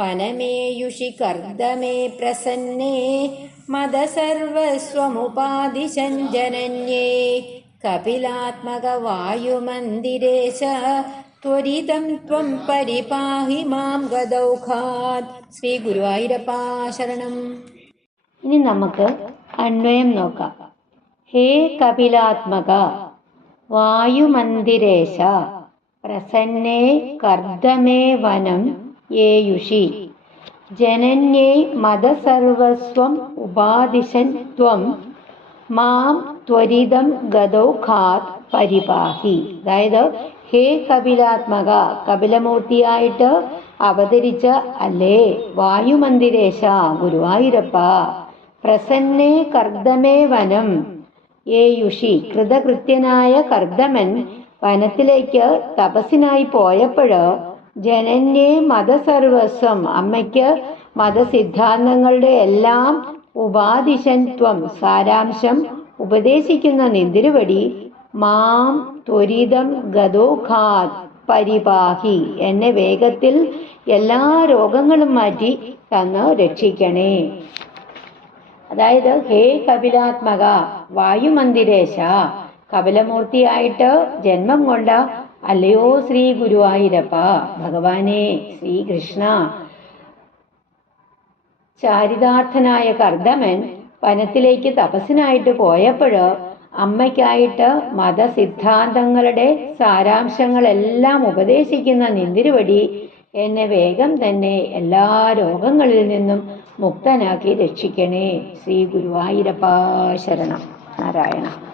വനമേയുഷി കർദ്ദമേ പ്രസന്നേ മദസർവസ്വമുപാദിശഞ്ജനന്യേ കപിലാത്മക വായുമന്ദിരേശ ത്വരിതം ത്വം പരിപാഹി മാം ഗദൗഘാത്. ശ്രീ ഗുരുവായൂരപ്പാ ശരണം. ഇനി നമുക്ക് അന്വയം നോക്കാം. ഹേ കപിലാത്മക വായുമന്ദിരേശ പ്രസന്നേ കർദ്ദമേ വനം യേയുഷി ജനന്യേ മദസർവസ്വം ഉപാദിശൻ ത്വം മാം ത്വരിതം ഗദൗഘാത് പരിപാഹി. അതായത് ഹേ കപിലാത്മക, കപിലമൂർത്തിയായിട്ട് അവതരിച്ച അല്ലേ വായുമന്ദിരേശ ഗുരുവായൂരപ്പ, പ്രസന്നേ കർദ്ദമേ വനം യേയുഷി, കൃതകൃത്യനായ കർദ്ദമൻ വനത്തിലേക്ക് തപസ്സിനായി പോയപ്പോഴ് ജനന്യേ മതസർവസ്വം, അമ്മയ്ക്ക് മതസിദ്ധാന്തങ്ങളുടെ എല്ലാം ഉപാദിശൻ ത്വം, സാരാംശം ഉപദേശിക്കുന്ന നിന്തിരുവടി മാം ത്വരിതം ഗദൗഘാത് പരിപാഹി, എന്നെ വേഗത്തിൽ എല്ലാ രോഗങ്ങളും മാറ്റി തന്ന് രക്ഷിക്കണേ. അതായത് ഹേ കപിലാത്മക വായുമന്ദിരേശ, കപിലമൂർത്തിയായിട്ട് ജന്മം കൊണ്ട അല്ലയോ ശ്രീ ഗുരുവായൂരപ്പ ഭഗവാനെ ശ്രീകൃഷ്ണ, ചാരിതാർത്ഥനായ കർദ്ദമൻ വനത്തിലേക്ക് തപസ്സിനായിട്ട് പോയപ്പോഴ് അമ്മയ്ക്കായിട്ട് മതസിദ്ധാന്തങ്ങളുടെ സാരാംശങ്ങളെല്ലാം ഉപദേശിക്കുന്ന നിന്തിരുവടി എന്നെ വേഗം തന്നെ എല്ലാ രോഗങ്ങളിൽ നിന്നും മുക്തനാക്കി രക്ഷിക്കണേ. ശ്രീ ഗുരുവായൂരപ്പാ ശരണം. നാരായണ.